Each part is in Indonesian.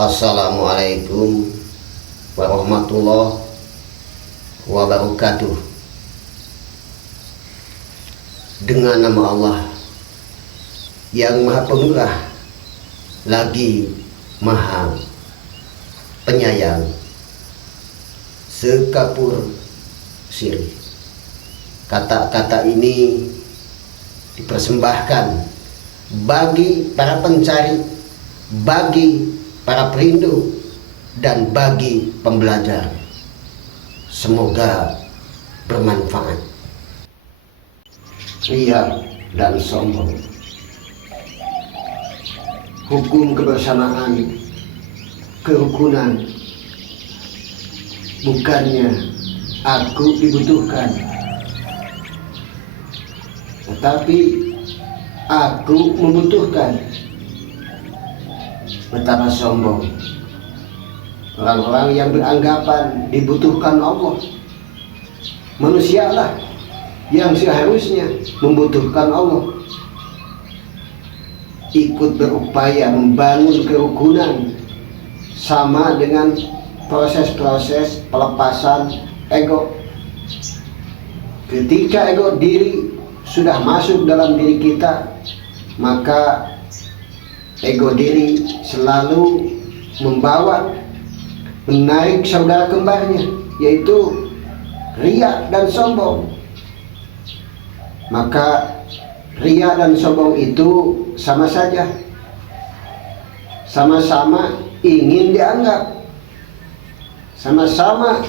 Assalamualaikum warahmatullahi wabarakatuh. Dengan nama Allah yang Maha Pemurah lagi Maha Penyayang, sekapur sirih. Kata-kata ini dipersembahkan bagi para pencari, bagi para perindu, dan bagi pembelajar. Semoga bermanfaat. Riya dan sombong. Hukum kebersamaan, kerukunan. Bukannya aku dibutuhkan, tetapi aku membutuhkan. Betapa sombong orang-orang yang beranggapan dibutuhkan Allah. Manusialah yang seharusnya membutuhkan Allah. Ikut berupaya membangun kerukunan sama dengan proses-proses pelepasan ego. Ketika ego diri sudah masuk dalam diri kita, maka ego diri selalu menarik saudara kembarnya, yaitu riya dan sombong. Maka riya dan sombong itu sama saja, sama-sama ingin dianggap, sama-sama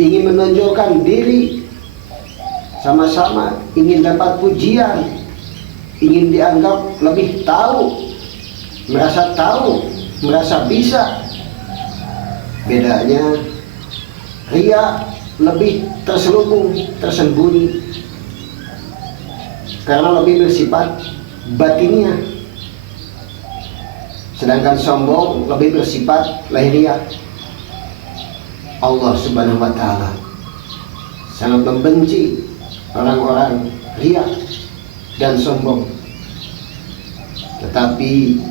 ingin menonjolkan diri, sama-sama ingin dapat pujian, ingin dianggap lebih tahu, merasa bisa. Bedanya riya lebih terselubung, tersembunyi, karena lebih bersifat batiniah. Sedangkan sombong lebih bersifat lahiriah. Allah Subhanahu wa Ta'ala sangat membenci orang-orang riya dan sombong. Tetapi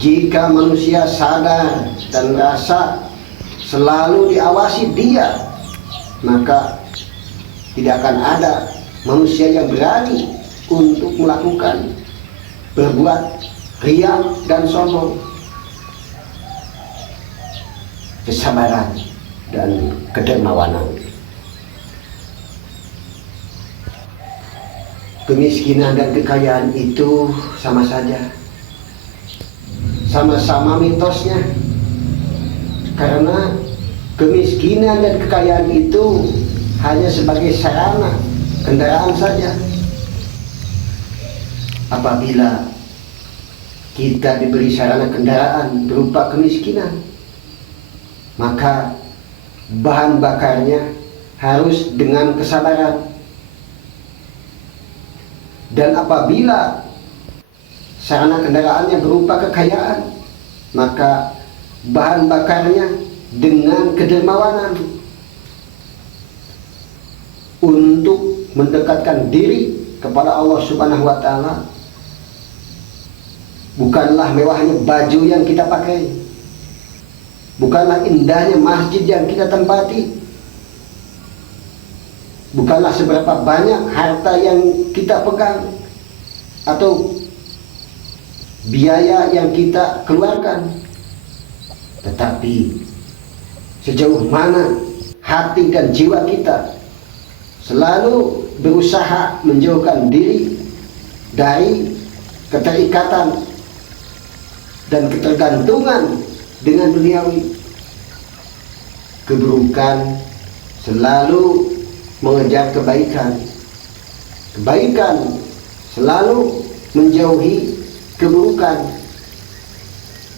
jika manusia sadar dan merasa selalu diawasi dia, maka tidak akan ada manusia yang berani untuk melakukan berbuat riya dan sombong. Kesabaran dan kedermawanan. Kemiskinan dan kekayaan itu sama saja, sama-sama mitosnya. Karena kemiskinan dan kekayaan itu hanya sebagai sarana kendaraan saja. Apabila kita diberi sarana kendaraan berupa kemiskinan, maka bahan bakarnya harus dengan kesabaran. Dan apabila sarana kendaraannya berupa kekayaan, maka bahan bakarnya dengan kedermawanan untuk mendekatkan diri kepada Allah Subhanahu wa Ta'ala. Bukanlah mewahnya baju yang kita pakai, bukanlah indahnya masjid yang kita tempati, bukanlah seberapa banyak harta yang kita pegang atau biaya yang kita keluarkan, tetapi sejauh mana hati dan jiwa kita selalu berusaha menjauhkan diri dari keterikatan dan ketergantungan dengan duniawi. Keburukan selalu mengejar kebaikan, kebaikan selalu menjauhi keburukan.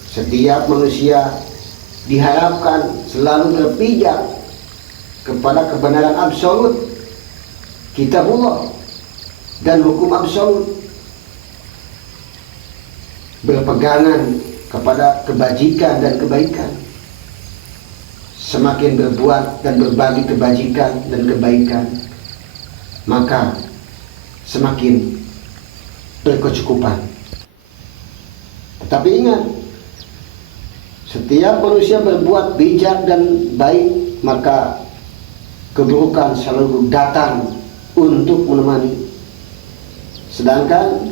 Setiap manusia diharapkan selalu berpijak kepada kebenaran absolut, kitabullah, dan hukum absolut. Berpegangan kepada kebajikan dan kebaikan. Semakin berbuat dan berbagi kebajikan dan kebaikan, maka semakin berkecukupan. Tetapi ingat, Setiap manusia berbuat bijak dan baik, maka keburukan selalu datang untuk menemani. Sedangkan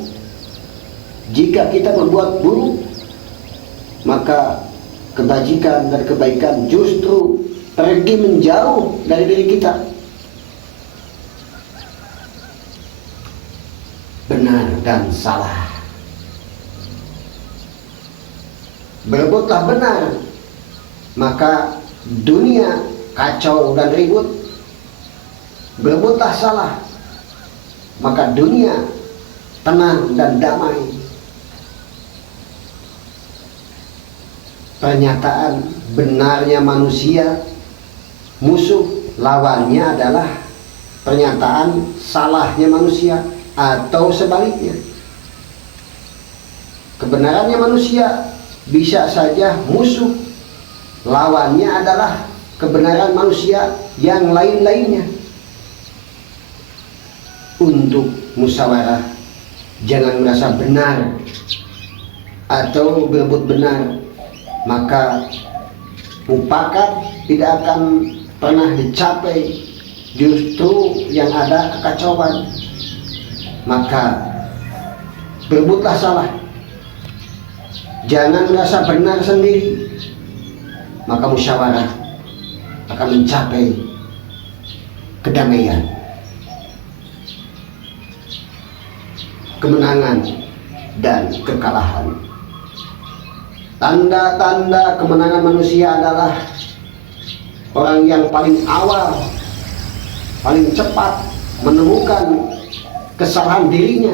jika kita berbuat buruk, maka kebajikan dan kebaikan justru pergi menjauh dari diri kita. Benar dan salah. Berbuatlah benar, maka dunia kacau dan ribut. Berbuatlah salah, maka dunia tenang dan damai. Pernyataan benarnya manusia, musuh lawannya adalah pernyataan salahnya manusia, atau sebaliknya. Kebenarannya manusia bisa saja musuh, lawannya adalah kebenaran manusia yang lain-lainnya. Untuk musyawarah, jangan merasa benar atau berbuat benar, maka mufakat tidak akan pernah dicapai, justru yang ada kekacauan. Maka berbuatlah salah, jangan merasa benar sendiri, maka musyawarah akan mencapai kedamaian, kemenangan dan kekalahan. Tanda-tanda kemenangan manusia adalah orang yang paling awal, paling cepat menemukan kesalahan dirinya,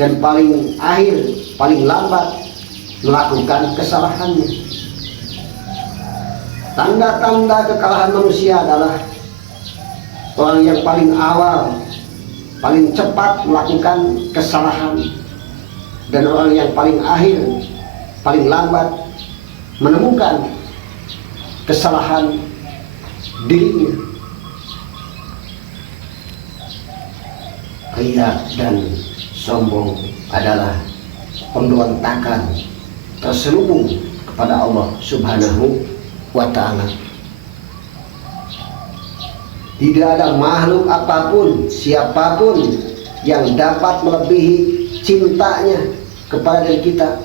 dan paling akhir, paling lambat melakukan kesalahannya. Tanda-tanda kekalahan manusia adalah orang yang paling awal, paling cepat melakukan kesalahan, dan orang yang paling akhir, paling lambat menemukan kesalahan dirinya. Riya dan sombong adalah pemberontakan terselubung kepada Allah Subhanahu wa Ta'ala. Tidak ada makhluk apapun, siapapun yang dapat melebihi cintanya kepada diri kita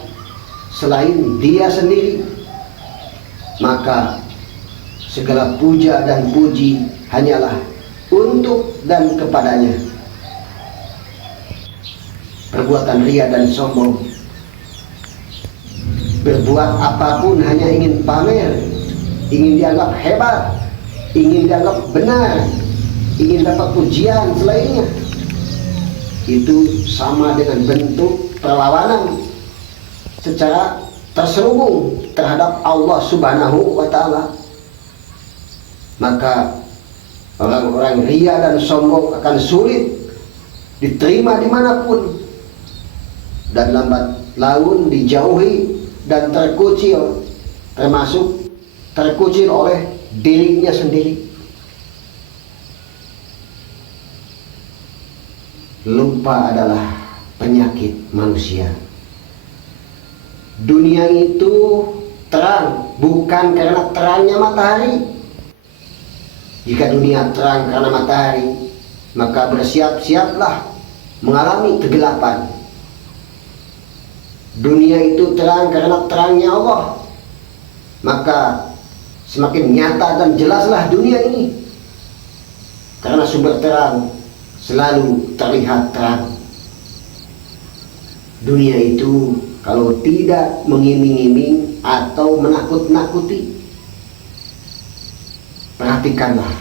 selain Dia sendiri. Maka segala puja dan puji hanyalah untuk dan kepadanya. Perbuatan riya dan sombong, berbuat apapun hanya ingin pamer, ingin dianggap hebat, ingin dianggap benar, ingin dapat pujian selainnya, itu sama dengan bentuk perlawanan secara terselubung terhadap Allah Subhanahu wa Ta'ala. Maka orang-orang riya dan sombong akan sulit diterima dimanapun, dan lambat laun dijauhi dan terkucil, termasuk terkucil oleh dirinya sendiri. Lupa adalah penyakit manusia. Dunia itu terang bukan karena terangnya matahari. Jika dunia terang karena matahari, maka bersiap-siaplah mengalami kegelapan. Dunia itu terang karena terangnya Allah, maka semakin nyata dan jelaslah dunia ini, karena sumber terang selalu terlihat terang. Dunia itu kalau tidak mengiming-iming atau menakut-nakuti, perhatikanlah,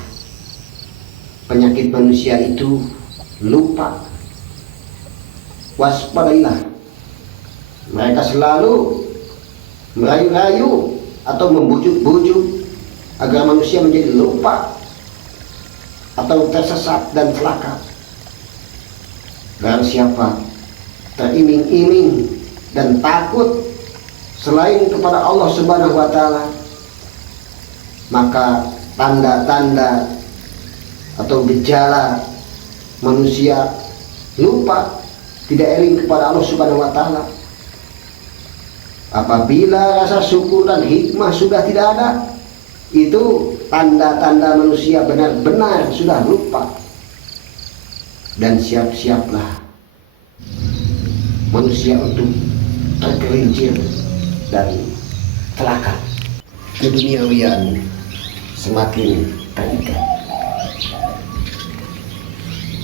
penyakit manusia itu lupa. Waspadailah. Mereka selalu merayu-rayu atau membujuk-bujuk agar manusia menjadi lupa atau tersesat dan celaka. Barang siapa teriming-iming dan takut selain kepada Allah Subhanahu wa Ta'ala, maka tanda-tanda atau gejala manusia lupa, tidak eling kepada Allah Subhanahu wa Ta'ala, Apabila rasa syukur dan hikmah sudah tidak ada, itu tanda-tanda manusia benar-benar sudah lupa. Dan siap-siaplah manusia untuk tergelincir dan celaka. Keduniawian semakin terikat,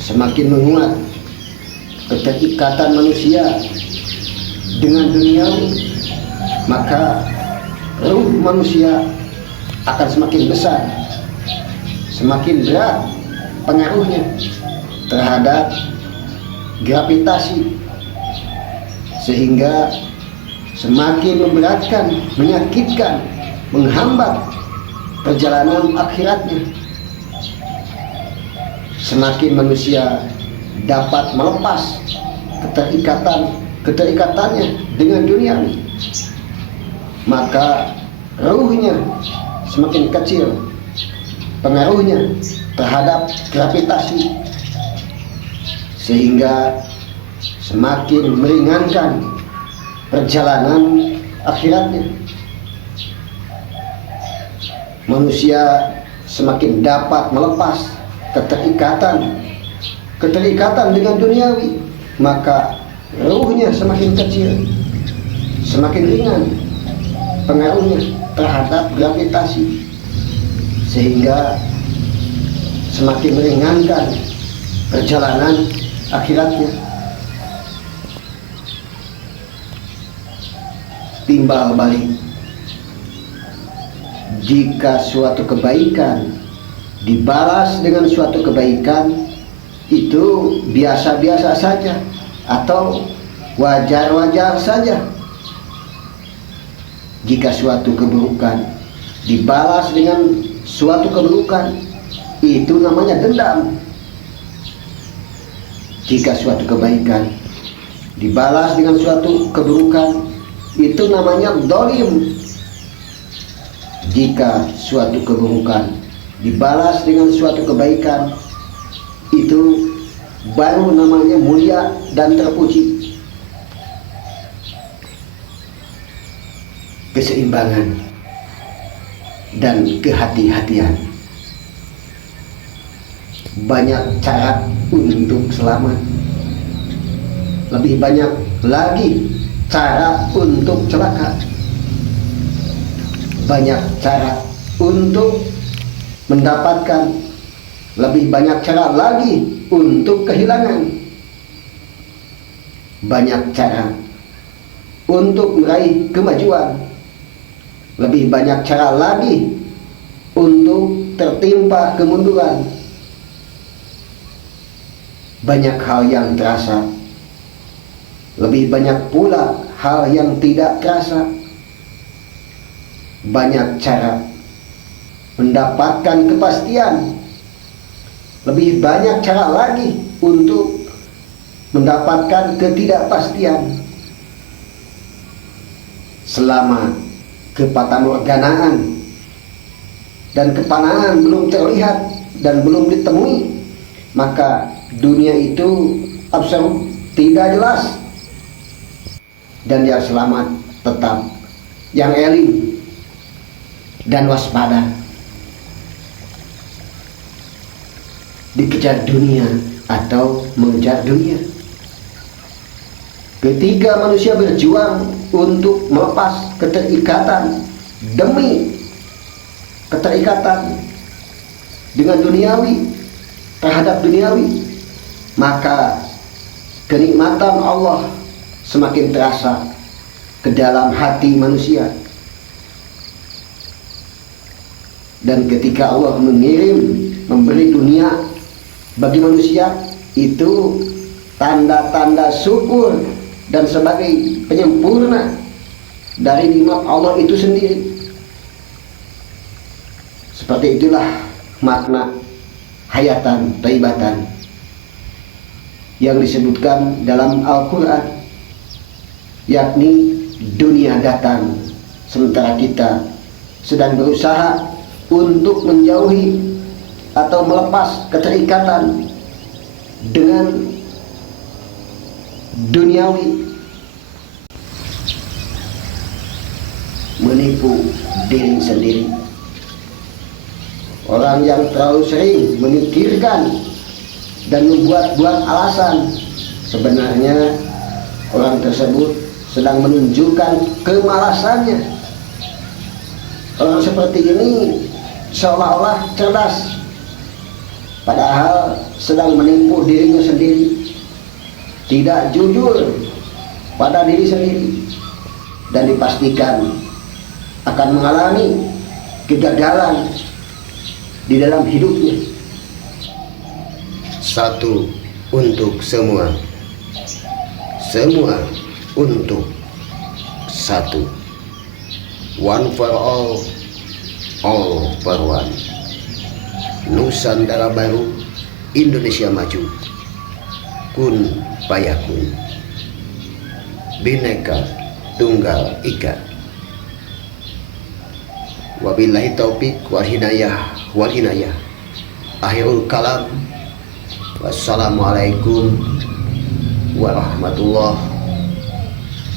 semakin menguat keterikatan manusia dengan duniawi, maka ruh manusia akan semakin besar, semakin berat pengaruhnya terhadap gravitasi, sehingga semakin memberatkan, menyakitkan, menghambat perjalanan akhiratnya. Semakin manusia dapat melepas keterikatannya dengan dunia, maka ruhnya semakin kecil pengaruhnya terhadap gravitasi, sehingga semakin meringankan perjalanan akhiratnya. Manusia semakin dapat melepas keterikatan dengan duniawi, maka ruhnya semakin kecil, semakin ringan pengaruhnya terhadap gravitasi, sehingga semakin meringankan perjalanan akhiratnya. Timbal balik, jika suatu kebaikan dibalas dengan suatu kebaikan, itu biasa-biasa saja atau wajar-wajar saja. Jika suatu keburukan dibalas dengan suatu keburukan, itu namanya dendam. Jika suatu kebaikan dibalas dengan suatu keburukan, itu namanya zalim. Jika suatu keburukan dibalas dengan suatu kebaikan, itu baru namanya mulia dan terpuji. Keseimbangan dan kehati-hatian. Banyak cara untuk selamat, lebih banyak lagi cara untuk celaka. Banyak cara untuk mendapatkan, lebih banyak cara lagi untuk kehilangan. Banyak cara untuk meraih kemajuan, lebih banyak cara lagi untuk tertimpa kemunduran. Banyak hal yang terasa, lebih banyak pula hal yang tidak terasa. Banyak cara mendapatkan kepastian, lebih banyak cara lagi untuk mendapatkan ketidakpastian. Selama kepatamorganaan dan kepanaan belum terlihat dan belum ditemui, maka dunia itu absolut tidak jelas. Dan yang selamat tetap yang eling dan waspada. Dikejar dunia atau mengejar dunia. Ketika manusia berjuang untuk melepas keterikatan demi keterikatan dengan duniawi, terhadap duniawi, maka kenikmatan Allah semakin terasa ke dalam hati manusia. Dan ketika Allah memberi dunia bagi manusia, itu tanda-tanda syukur dan sebagai penyempurna dari nikmat Allah itu sendiri. Seperti itulah makna hayatan thayyibatan yang disebutkan dalam Al-Quran, yakni dunia datang sementara kita sedang berusaha untuk menjauhi atau melepas keterikatan dengan duniawi. menipu diri sendiri. Orang yang terlalu sering memikirkan dan membuat-buat alasan, sebenarnya orang tersebut sedang menunjukkan kemalasannya. Orang seperti ini seolah-olah cerdas, padahal sedang menipu dirinya sendiri, tidak jujur pada diri sendiri, dan dipastikan akan mengalami kegagalan di dalam hidupnya. Satu untuk semua, semua untuk satu. One for all for one. Nusantara baru, Indonesia maju. Kun payakun. Bhinneka Tunggal Ika. Wabillahi taufik wal hidayah. Akhirul kalam. Wassalamualaikum warahmatullahi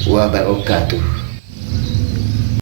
wabarakatuh.